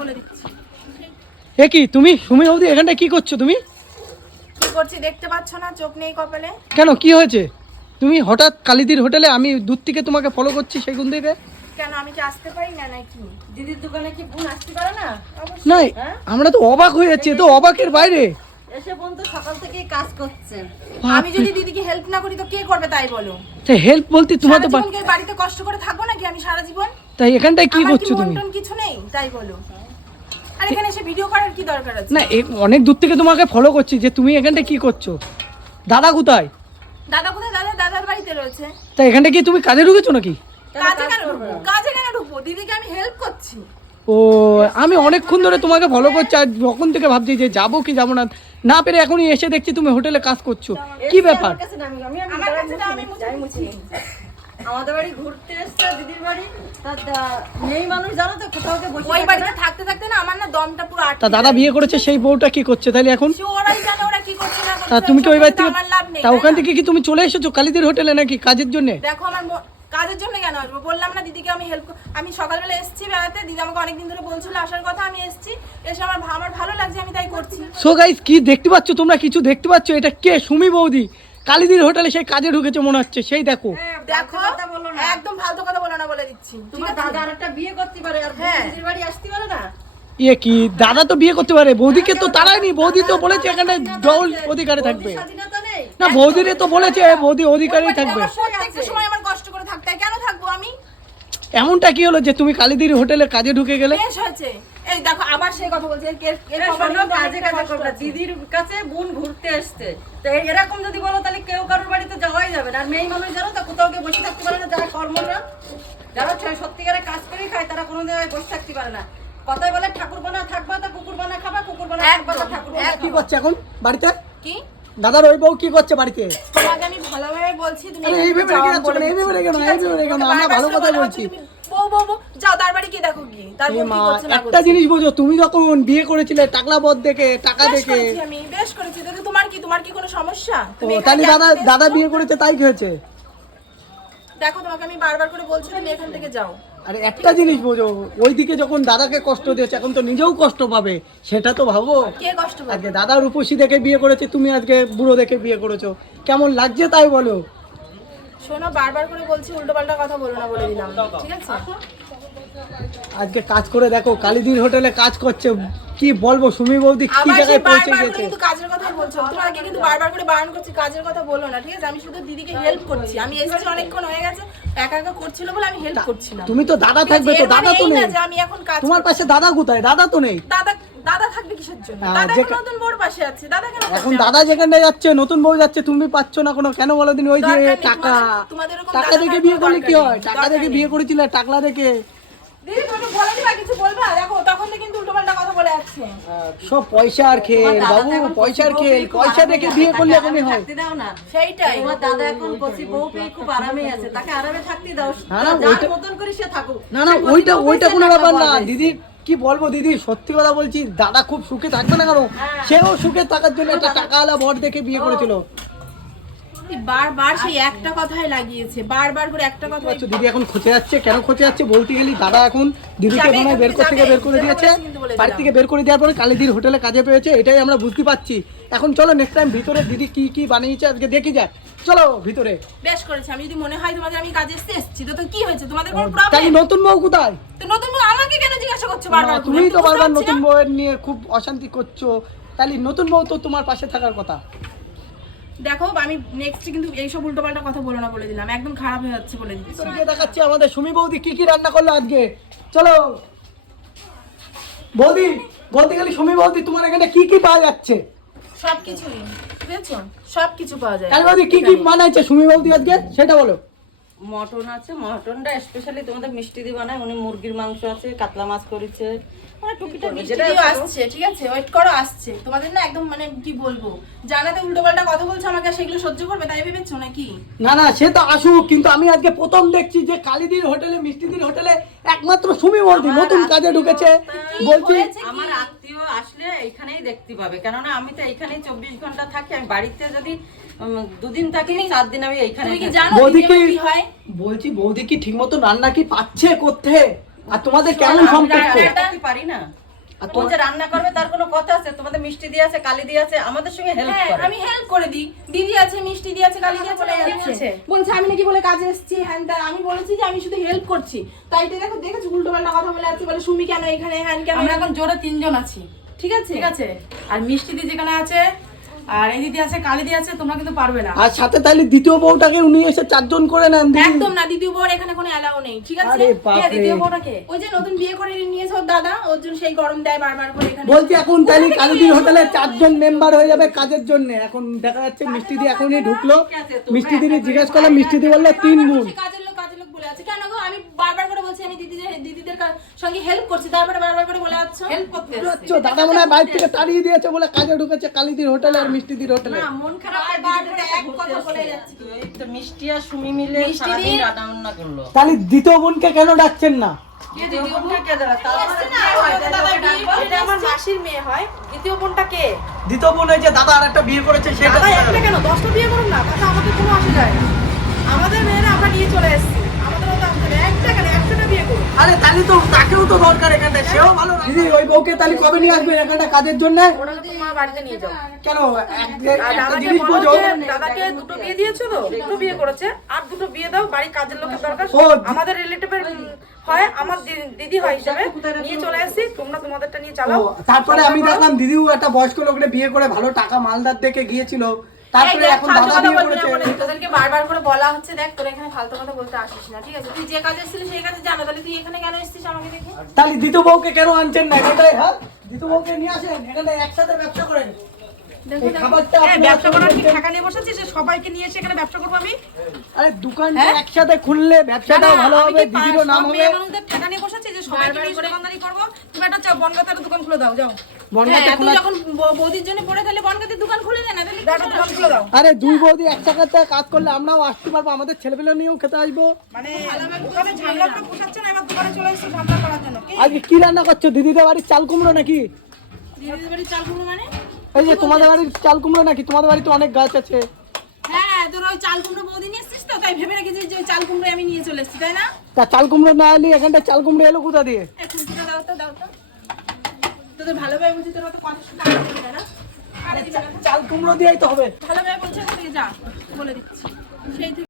বলে দিচ্ছি। এ কি তুমি সুমি বৌদি এখানটা কি করছ তুমি? কি করছি দেখতে পাচ্ছ না চোখ নেই কপালে? কেন কি হয়েছে? তুমি হঠাৎ কালিদির হোটেলে আমি দূর থেকে তোমাকে ফলো করছি সেগুন থেকে কেন আমি কি আসতে পারি না নাকি? দিদির দোকানে কি বোন আসতে পারে না? না আমরা তো অবাক হয়ে যাচ্ছি তো অবাকের বাইরে। এসে বোন তো সকাল থেকেই কাজ করছেন আমি যদি দিদিকে হেল্প না করি তো কে করবে তাই বলো? হেল্প বলতে তোমার তো বাড়িতে কষ্ট করে থাকব নাকি? আমি সারা জীবন? তাই এখানটায় কি করছ তুমি? কিছু নেই? তাই বলো। আর এখানে এসে ভিডিও করার কি দরকার আছে না অনেক দূর থেকে তোমাকে ফলো করছি যে তুমি এখানটা কি করছ দাদা কোথায় দাদা কোথায় দাদা দাদার বাড়িতে রয়েছে তা এখানটা কি তুমি কাজে ঢুকেছো নাকি কাজে কেন কাজে কেন ঢুকবো দিদিকে আমি হেল্প করছি ও আমি অনেকক্ষণ ধরে তোমাকে ফলো করছি আর যখন থেকে ভাবছি যে যাব কি যাব না না পেরে এখনই এসে দেখছি তুমি হোটেলে কাজ করছ কি ব্যাপার আমাদের বাড়ি ঘুরতে এসছে দিদির বাড়ি। তার মেয়ে মানুষ জানো তো কোথাও বসে ওই বাড়িতে থাকতে থাকতে না আমার না দমটা পুরো আটকে তা দাদা বিয়ে করেছে সেই বউটা কি করছে তাহলে এখন? ওরাই জানে ওরা কি করছে না তা তুমি কি ওই বাড়ি থেকে লাভ নেই তা ওখান থেকে কি তুমি চলে এসেছ কালিদের হোটেলে নাকি কাজের জন্য? দেখো আমার কাজের জন্য কেন আসব? বললাম না দিদিকে আমি হেল্প আমি সকালবেলা এসেছি বেড়াতে দিদি আমাকে অনেকদিন ধরে বলছিল আসার কথা আমি এসেছি এসে আমার আমার ভালো লাগছে আমি তাই করছি। সো গাইস কি দেখতে পাচ্ছ তোমরা? কিছু দেখতে পাচ্ছ? এটা কে? সুমি বৌদি। কালিদির হোটেলে সেই কাজে ঢুকেছে মনে হচ্ছে সেই দেখো। হ্যাঁ, দেখো ফালতু কথা বলো না। একদম ফালতু কথা বলো না বলে দিচ্ছি। তোমার দাদা আর বিয়ে করতে পারে আর বোন হ্যাঁ। বাড়ি আসতে পারে না? ইয়ে কি দাদা তো বিয়ে করতে পারে বৌদিকে তো তাড়ায়নি বৌদি তো বলেছে এখানে ডবল অধিকারে থাকবে। স্বাধীনতা নেই। না বৌদিরে তো বলেছে বৌদি অধিকারই থাকবে। সময় আমার কষ্ট করে থাকতে কেন থাকব আমি? এমনটা কি হলো যে তুমি কালিদির হোটেলে কাজে ঢুকে গেলে? হয়েছে। এই দেখো আবার সেই কথা বলছে কাজে কাজে করবে। দিদির কাছে বোন ঘুরতে আসছে তো এরকম যদি বলো তাহলে কেউ কারোর বাড়িতে যাওয়াই যাবে না। আর মেয়ে মানুষ জানো তো কোথাও গিয়ে বসে থাকতে পারে না যারা কর্মরা যারা সত্যিকারে কাজ করে খায় তারা কোনো জায়গায় বসে থাকতে পারে না। কথায় বলে ঠাকুর বানা থাকবা তা কুকুর বানা খাবা কুকুর বানা থাকবা ঠাকুর কি করছে এখন বাড়িতে? কি? দাদার ওই বউ কি করছে বাড়িতে তোমাকে আমি ভালোভাবে বলছি তুমি আরে এখান এই থেকে ভেবে রেখে যাচ্ছ কেন? এই রেখে কেন? ঠিক এই আছে? ভেবে রেখে কেন? আমরা ভালো করে বলছি। বউ বউ বউ, যাও তার বাড়ি গিয়ে দেখো গিয়ে তার বউ মা, কি করছে না একটা জিনিস বোঝো তুমি যখন বিয়ে করেছিলে টাকলা বদ দেখে টাকা দেখে আমি বেশ করেছি তোমার কি তোমার কি কোনো সমস্যা তুমি তাহলে দাদা দাদা বিয়ে করেছে তাই কি হয়েছে দেখো তোমাকে আমি বারবার করে বলছি তুমি এখান থেকে যাও আরে একটা জিনিস বোঝো ওই দিকে যখন দাদাকে কষ্ট দিয়েছে এখন তো নিজেও কষ্ট পাবে সেটা তো ভাবো। আজকে দাদা রূপসী দেখে বিয়ে করেছে তুমি আজকে বুড়ো দেখে বিয়ে করেছ। কেমন লাগছে তাই বলো? শোনো বারবার করে বলছি উল্টো পাল্টা কথা বলো না বলে দিলাম। ঠিক আছে? আজকে কাজ করে দেখো কালিদির হোটেলে কাজ করছে। কি বলব? সুমি বৌদি কি জায়গায় পৌঁছে গেছে? কিন্তু কাজের কথা বলছো। তোমাকে কিন্তু বারবার করে বারণ করছি কাজের কথা বলো না ঠিক আছে? আমি শুধু দিদিকে হেল্প করছি। আমি এসেছি অনেকক্ষণ হয়ে গেছে একা একা করছিল বলে আমি হেল্প করছিলাম তুমি তো দাদা থাকবে তো দাদা তো নেই। আমি এখন কাজ তোমার পাশে দাদা কোথায়? দাদা তো নেই। দাদা দাদা থাকবে কিসের জন্য? হ্যাঁ, দাদা নতুন বোর পাশে আছে। দাদা কেন এখন দাদা যেখানটায় যাচ্ছে নতুন বউ যাচ্ছে তুমি পাচ্ছ না কোনো কেন বলো দিন? ওই যে টাকা। টাকা দেখে বিয়ে করলে কি হয়? টাকা দেখে বিয়ে করেছিলে টাকলা দেখে। দিদি তুমি বলে দিবা কিছু বলবা? দেখো তখন থেকে সব পয়সার খেল দাদা বাবু খেল খুব পয়সা দেখে বিয়ে করলে এখনই হয়? দাও না। সেইটাই। তোমার দাদা এখন কচি বউ পেয়ে খুব আরামে আছে। তাকে আরামে থাকতে দাও। না, না, ওইটা- মতন করে সে থাকুক। না না ওইটা ওইটা কোনো ব্যাপার না। দিদি কি বলব দিদি? সত্যি কথা বলছি দাদা খুব সুখে থাকবে না কেন? হ্যাঁ। সেও সুখে থাকার জন্য একটা টাকাওয়ালা বর দেখে বিয়ে করেছিল। বারবার সেই একটা কথাই লাগিয়েছে বারবার করে একটা কথা আচ্ছা দিদি এখন খোঁজে যাচ্ছে কেন খোঁজে যাচ্ছে বলতে গেলি দাদা এখন দিদিকে মনে বের করতে যাবে, বের করে দিয়েছে বলেছি কিন্তু বলে বাড়ি থেকে বের করে দেওয়ার পরে কালিদির হোটেলে কাজে পেয়েছে এটাই আমরা বুঝতে পারছি। এখন চলো নেক্সট টাইম ভিতরে দিদি কি কি বানিয়েছে আজকে দেখি যাক চলো ভিতরে। বেশ করেছে আমি যদি মনে হয় তোমাদের আমি কাজে এসে এসেছি তো কি হয়েছে? তোমাদের কোনো নতুন বউ কোথায়? তো নতুন বউ আমাকে কেন জিজ্ঞাসা করছ বারবার তুমি তো বারবার নতুন। বউয়ের নিয়ে খুব অশান্তি করছ। তাহলে নতুন বউ তো তোমার পাশে থাকার কথা। দেখো আমি নেক্সট কিন্তু এইসব উল্টো পাল্টা কথা বলো না বলে দিলাম। একদম খারাপ হয়ে যাচ্ছে বলে দিচ্ছি। দেখাচ্ছি আমাদের সুমি বৌদি কি কি রান্না করল আজকে। চলো। বৌদি বলতে গেলে সুমি বৌদি তোমার এখানে কি কি পাওয়া যাচ্ছে? সবকিছুই। বুঝেছ? সবকিছু পাওয়া যায়। বৌদি কি কি বানাইছে সুমি বৌদি আজকে? সেটা বলো। মটন আছে। মটনটা স্পেশালি তোমাদের মিষ্টি দিয়ে বানায় উনি মুরগির মাংস আছে কাতলা মাছ করেছে মানে আসছে ঠিক আছে? ওয়েট করো আসছে। তোমাদের না একদম মানে কি বলব? জানাতে উল্টো পাল্টা কথা বলছো আমাকে সেগুলো সহ্য করবে তাই ভেবেছো নাকি? না না সে তো আসুক কিন্তু আমি আজকে প্রথম দেখছি যে কালিদির হোটেলে মিষ্টিদির হোটেলে একমাত্র সুমি নতুন কাজে আত্মীয়- ঢুকেছে। কি বলছি? আমার আত্মীয় আসলে এইখানেই দেখতে পাবে কেননা আমি তো এইখানেই চব্বিশ ঘণ্টা থাকি আমি বাড়িতে যদি দুদিন থাকি চার দিন আমি এইখানে কি বৌদি কি কি হয়? বলছি বৌদি কি ঠিকমতো রান্না কি পাচ্ছে করতে আর তোমাদের কেমন সম্পর্ক? পারি না। আর রান্না করবে তার কোনো কথা আছে? তোমাদের মিষ্টি দিয়ে আছে কালি দিয়ে আছে আমাদের সঙ্গে হেল্প হ্যাঁ করে। আমি হেল্প করে দিই। দিদি আছে মিষ্টি দিয়ে আছে কালি দিয়ে আছে বলে বলছে। আমি নাকি বলে কাজে এসেছি হ্যান ত্যান। আমি বলেছি যে আমি শুধু হেল্প করছি। তাই এটা দেখো দেখেছ? উল্টো পাল্টা কথা বলে যাচ্ছে বলে সুমি কেন এখানে? হ্যান কেন? আমরা এখন জোরে তিনজন আছি। ঠিক আছে? ঠিক আছে? আর মিষ্টি দি যেখানে আছে আর এই দিদি আছে কালি দি আছে তোমরা কিন্তু পারবে না। আর সাথে তাহলে দ্বিতীয় বউটাকে উনি এসে চারজন করে নেন একদম না দিদি বর এখানে কোনো অ্যালাউ নেই ঠিক আছে? দ্বিতীয় বউটা কে ওই যে নতুন বিয়ে করে নিয়েছে ওর দাদা ওর জন্য সেই গরম দেয় বারবার করে এখানে। বলছি এখন তাহলে কালিদির হোটেলে চারজন মেম্বার হয়ে যাবে কাজের জন্য। এখন দেখা যাচ্ছে মিষ্টি দি এখনই ঢুকলো। মিষ্টি দিদি জিজ্ঞেস করলাম মিষ্টি দি বলল তিন গুণ। কাজের লোক কাজের লোক বলে আছে। কেন বারবার করে বলছি আমি দিদি দিদিদের সঙ্গে হেল্প করছি তারপরে বারবার করে বলে যাচ্ছ? হেল্প করতে আচ্ছা, দাদা মনে হয় বাইরে থেকে তাড়িয়ে দিয়েছে বলে কাজে ঢুকেছে কালিদির হোটেলে আর মিষ্টিদির হোটেলে। না মন খারাপ বারবার এক কথা বলে যাচ্ছে। তো মিষ্টি আর সুমি মিলে সারাদিন রান্না বান্না করল। তাহলে দ্বিতীয় বোনকে কেন ডাকছেন না? দ্বিতীয় বোনকে কে দেবে? তাও আমাদের দাদা বিয়ে এটা আমার মাসির মেয়ে হয়। দ্বিতীয় বোনটা কে? দ্বিতীয় বোন যে দাদা আর একটা বিয়ে করেছে সেটা একটা কেন? দশটা বিয়ে করুন না তাতে আমাদের কোনো আসে যায় আমাদের মেয়েরা আমরা নিয়ে চলে এসেছি। আরে তাহলে তো তাকেও তো দরকার এখানটা সেও ভালো দিদি ওই বউকে তাহলে কবে নিয়ে আসবেন এখানটা কাজের জন্য? বাড়িতে নিয়ে যাও। কেন? আর একটা জিনিস বোঝো। দাদাকে দুটো বিয়ে দিয়েছ তো দুটো বিয়ে করেছে আর দুটো বিয়ে দাও বাড়ির কাজের লোকের দরকার। আমাদের রিলেটিভের হয় আমার দিদি হয় হিসাবে। নিয়ে চলে এসেছি তোমরা তোমাদেরটা নিয়ে চালাও। তারপরে আমি দেখলাম দিদিও একটা বয়স্ক লোকরে বিয়ে করে ভালো টাকা মালদার দেখে গিয়েছিল। তারপরে এখন দাদা বিয়ে করেছে। তোদেরকে বারবার করে বলা হচ্ছে দেখ তোরা এখানে ফালতু কথা বলতে আসিস না ঠিক আছে? তুই যে কাজে সেই কাজে জানো তাহলে তুই এখানে কেন এসেছিস আমাকে দেখে? তাহলে দ্বিতীয় বউকে কেন আনছেন না? এখানটায় হ্যাঁ? দ্বিতীয় বউকে নিয়ে আসেন এখানটায় একসাথে ব্যবসা করেন। হ্যাঁ সবাইকে নিয়ে এসে এখানে ব্যবসা করব আমি? আরে দোকানটা একসাথে খুললে ব্যবসাটাও ভালো হবে দিদিরও নাম হবে। টাকা নিয়ে বসেছি যে সবাইকে নিয়ে এসে দোকানদারি করব? তুমি একটা দোকান খুলে দাও যাও। বনগাঁতে হ্যাঁ আরে দুই বৌদি এক জায়গাতে কাজ করলে আমরাও আসতে পারব আমাদের ছেলেপেলে নিয়েও খেতে আসব। মানে আজকে কি রান্না করছ? দিদিদের বাড়ির চাল কুমড়ো নাকি? দিদিদের বাড়ির চাল কুমড়ো মানে? এই যে তোমাদের বাড়ির চাল কুমড়ো নাকি? তোমাদের বাড়িতে অনেক গাছ আছে। হ্যাঁ তোর ওই চাল কুমড়ো বৌদি নিয়ে এসেছিস তো? তাই ভেবে রেখেছিস যে ওই চাল কুমড়ো আমি নিয়ে চলে এসেছি না? তা চাল কুমড়ো না এলে এখানটা চাল কুমড়ো এলো কোথা দিয়ে এই খুন্তিটা দাও তো দাও তো তোদের ভালোভাবে বলছি তোর অত পঞ্চাশ টাকা দিবে না। চাল কুমড়ো দিয়েই তো হবে। ভালোভাবে বলছে ওখান থেকে যা বলে দিচ্ছি। সেই